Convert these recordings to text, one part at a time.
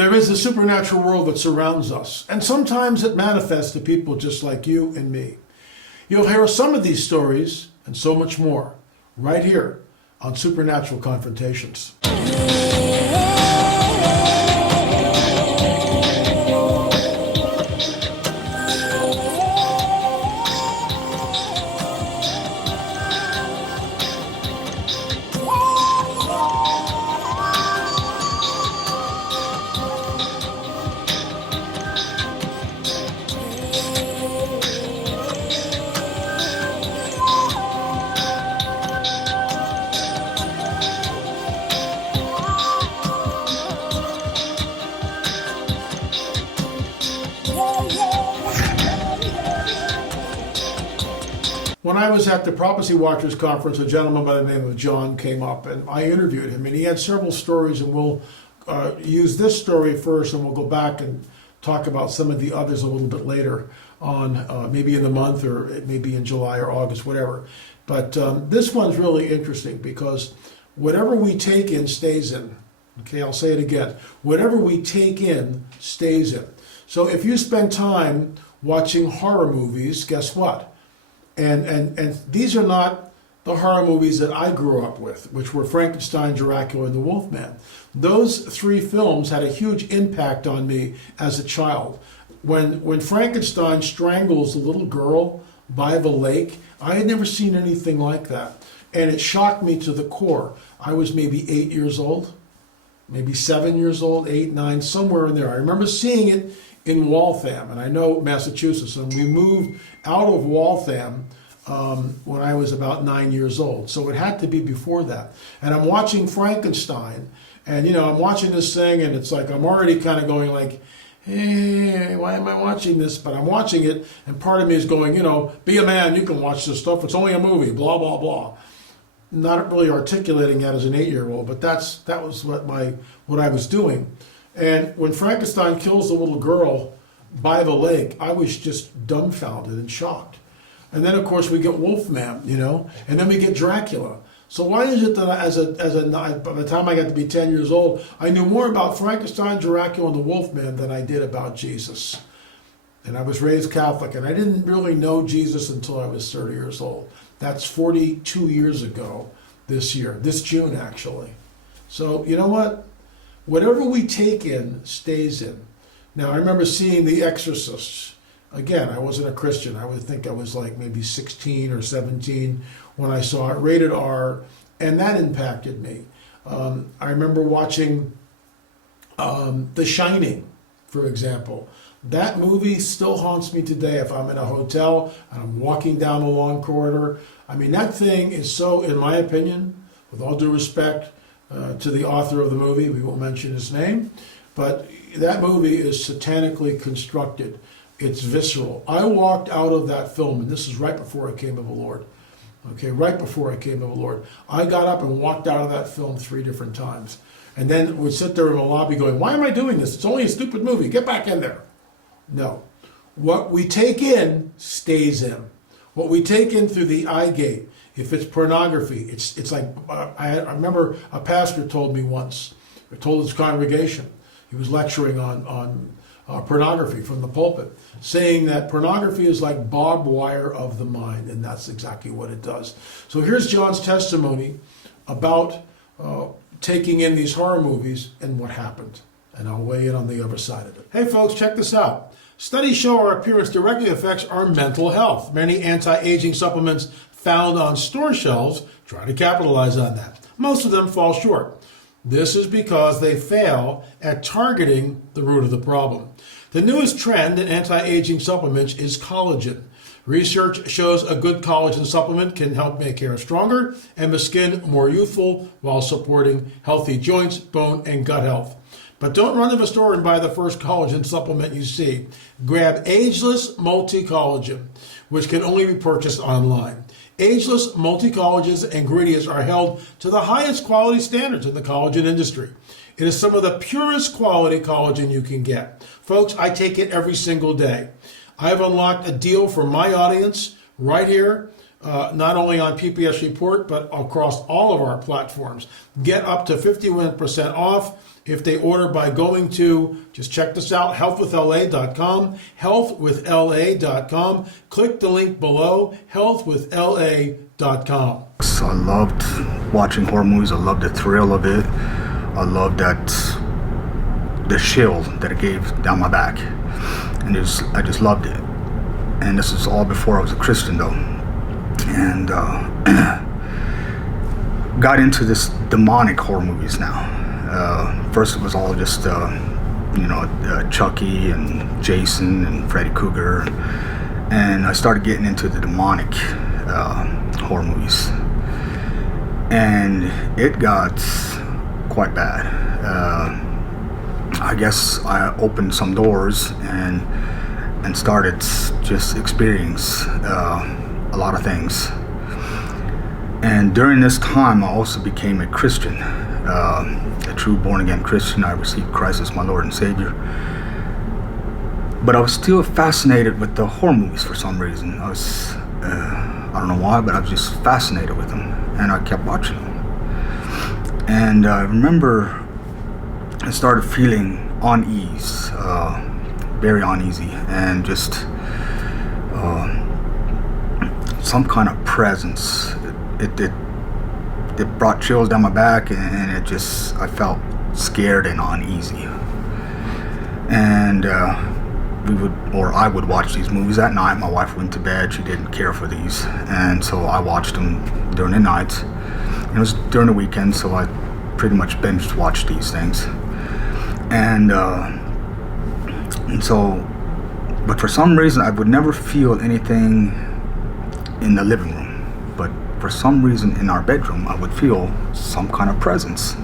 There is a supernatural world that surrounds us, and sometimes it manifests to people just like you and me. You'll hear some of these stories and so much more right here on Supernatural Confrontations. When I was at the Prophecy Watchers Conference, a gentleman by the name of John came up and I interviewed him, and he had several stories, and we'll use this story first and we'll go back and talk about some of the others a little bit later on, maybe in the month or maybe in July or August, whatever. But this one's really interesting because whatever we take in stays in. Okay, I'll say it again. Whatever we take in stays in. So if you spend time watching horror movies, guess what? And these are not the horror movies that I grew up with, which were Frankenstein, Dracula, and the Wolfman. Those three films had a huge impact on me as a child. When Frankenstein strangles the little girl by the lake, I had never seen anything like that. And it shocked me to the core. I was maybe 8 years old, maybe 7 years old, 8, 9, somewhere in there. I remember seeing it in Waltham, and I know Massachusetts, and we moved out of Waltham when I was about 9 years old. So it had to be before that. And I'm watching Frankenstein, and I'm watching this thing, and it's like I'm already kind of going like, hey, why am I watching this? But I'm watching it, and part of me is going, be a man, you can watch this stuff. It's only a movie, blah, blah, blah. Not really articulating that as an 8-year-old, but that was what I was doing. And when Frankenstein kills the little girl by the lake, I was just dumbfounded and shocked. And then, of course, we get Wolfman, and then we get Dracula. So why is it that by the time I got to be 10 years old, I knew more about Frankenstein, Dracula, and the Wolfman than I did about Jesus? And I was raised Catholic, and I didn't really know Jesus until I was 30 years old. That's 42 years ago this year, this June, actually. So, you know what? Whatever we take in stays in. Now, I remember seeing The Exorcist. Again, I wasn't a Christian. I would think I was like maybe 16 or 17 when I saw it, rated R, and that impacted me. I remember watching The Shining, for example. That movie still haunts me today if I'm in a hotel and I'm walking down a long corridor. I mean, that thing is so, in my opinion, with all due respect to the author of the movie, we won't mention his name, but that movie is satanically constructed. It's visceral. I walked out of that film, and this is right before I came to the Lord. Okay, right before I came to the Lord. I got up and walked out of that film 3 different times. And then would sit there in the lobby going, why am I doing this? It's only a stupid movie. Get back in there. No. What we take in stays in. What we take in through the eye gate, if it's pornography, it's like, I remember a pastor told me once, or told his congregation, he was lecturing on pornography from the pulpit, saying that pornography is like barbed wire of the mind, and that's exactly what it does. So here's John's testimony about taking in these horror movies and what happened, and I'll weigh in on the other side of it. Hey folks, check this out. Studies show our appearance directly affects our mental health. Many anti-aging supplements found on store shelves try to capitalize on that. Most of them fall short. This is because they fail at targeting the root of the problem. The newest trend in anti-aging supplements is collagen. Research shows a good collagen supplement can help make hair stronger and the skin more youthful while supporting healthy joints, bone, and gut health. But don't run to the store and buy the first collagen supplement you see. Grab Ageless Multi-Collagen, which can only be purchased online. Ageless Multi-Collagen's ingredients are held to the highest quality standards in the collagen industry. It is some of the purest quality collagen you can get. Folks, I take it every single day. I've unlocked a deal for my audience right here, not only on PPS Report, but across all of our platforms. Get up to 51% off if they order by going to, just check this out, healthwithla.com, healthwithla.com. Click the link below, healthwithla.com. I loved watching horror movies. I loved the thrill of it. I loved the chill that it gave down my back. And I just loved it. And this is all before I was a Christian, though. And got into this demonic horror movies now. First it was all just, Chucky and Jason and Freddy Krueger. And I started getting into the demonic horror movies. And it got quite bad. I guess I opened some doors and started just experience a lot of things. And during this time, I also became a Christian, a true born-again Christian. I received Christ as my Lord and Savior. But I was still fascinated with the horror movies for some reason. I don't know why, but I was just fascinated with them, and I kept watching them. And I remember I started feeling unease, very uneasy, and just some kind of presence. It brought chills down my back, and I felt scared and uneasy. And I would watch these movies at night. My wife went to bed. She didn't care for these, and so I watched them during the night. It was during the weekend, so I pretty much binge watched these things. But for some reason, I would never feel anything in the living room. But for some reason, in our bedroom, I would feel some kind of presence.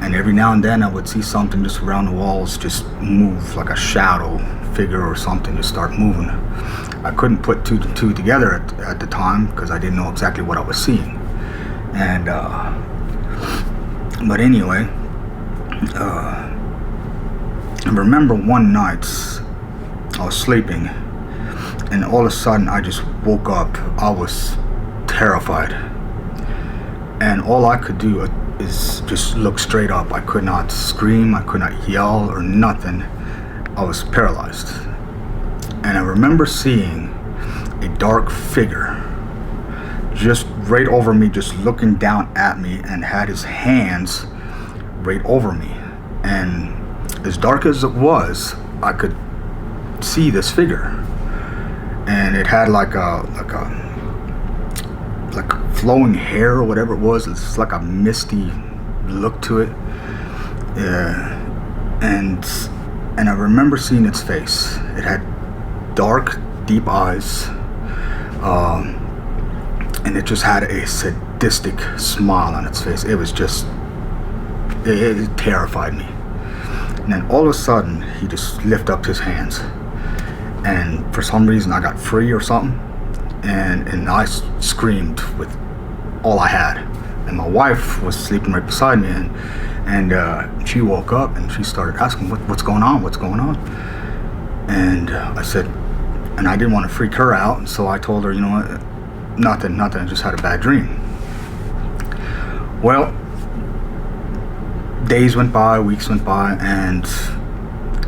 And every now and then, I would see something just around the walls just move, like a shadow figure or something just start moving. I couldn't put two to two together at the time because I didn't know exactly what I was seeing. And but anyway, I remember one night I was sleeping, and all of a sudden I just woke up. I was terrified, and all I could do is just look straight up. I could not scream, I could not yell or nothing. I was paralyzed. And I remember seeing a dark figure just right over me, just looking down at me, and had his hands right over me. And as dark as it was, I could see this figure, and it had like flowing hair or whatever it was. It's like a misty look to it. And I remember seeing its face. It had dark, deep eyes, and it just had a sadistic smile on its face. It was just, it terrified me. And then all of a sudden, he just lifted up his hands, and for some reason I got free or something, and I screamed with all I had. And my wife was sleeping right beside me, and she woke up and she started asking, what's going on? And I said, and I didn't want to freak her out, and so I told her, you know what, nothing, I just had a bad dream. Well, days went by, weeks went by, and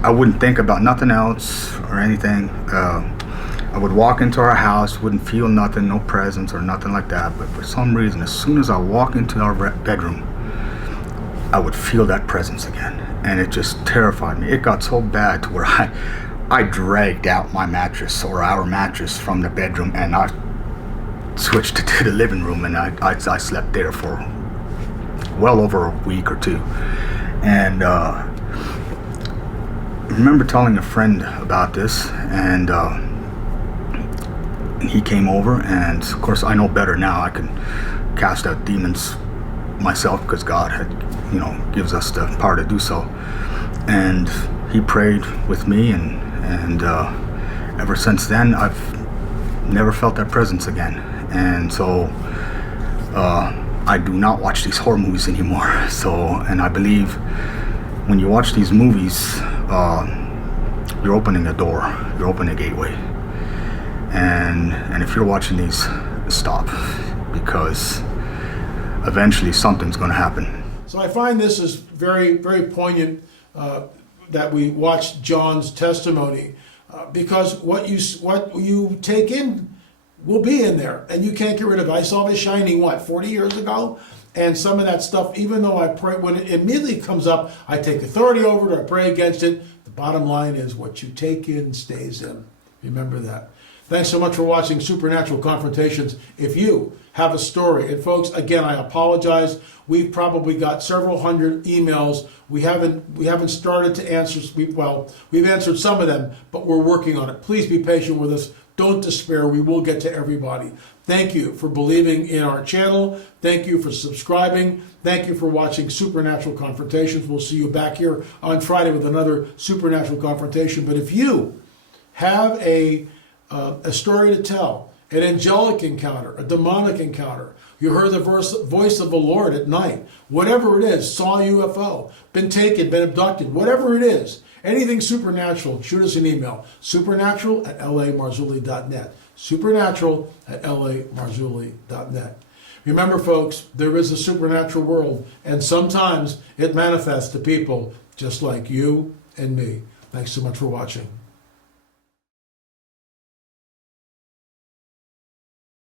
I wouldn't think about nothing else or anything. I would walk into our house, wouldn't feel nothing, no presence or nothing like that. But for some reason, as soon as I walk into our bedroom, I would feel that presence again. And it just terrified me. It got so bad to where I dragged out my mattress, or our mattress, from the bedroom, and I switched it to the living room, and I slept there for well over a week or two. And I remember telling a friend about this, and he came over, and of course I know better now. I can cast out demons myself because God gives us the power to do so. And he prayed with me, and ever since then I've never felt that presence again. And so I do not watch these horror movies anymore. And I believe when you watch these movies, you're opening a door, you're opening a gateway. And if you're watching these, stop, because eventually something's going to happen. So I find this is very, very poignant that we watched John's testimony because what you take in will be in there, and you can't get rid of it. I saw The Shining, 40 years ago? And some of that stuff, even though I pray, when it immediately comes up, I take authority over it, I pray against it. The bottom line is what you take in stays in. Remember that. Thanks so much for watching Supernatural Confrontations. If you have a story, and folks, again, I apologize. We've probably got several hundred emails. We haven't started to answer. We've answered some of them, but we're working on it. Please be patient with us. Don't despair. We will get to everybody. Thank you for believing in our channel. Thank you for subscribing. Thank you for watching Supernatural Confrontations. We'll see you back here on Friday with another Supernatural Confrontation. But if you have a story to tell, an angelic encounter, a demonic encounter, you heard the voice of the Lord at night, whatever it is, saw a UFO, been taken, been abducted, whatever it is, anything supernatural, shoot us an email, supernatural@lamarzulli.net, supernatural@lamarzulli.net. Remember, folks, there is a supernatural world, and sometimes it manifests to people just like you and me. Thanks so much for watching.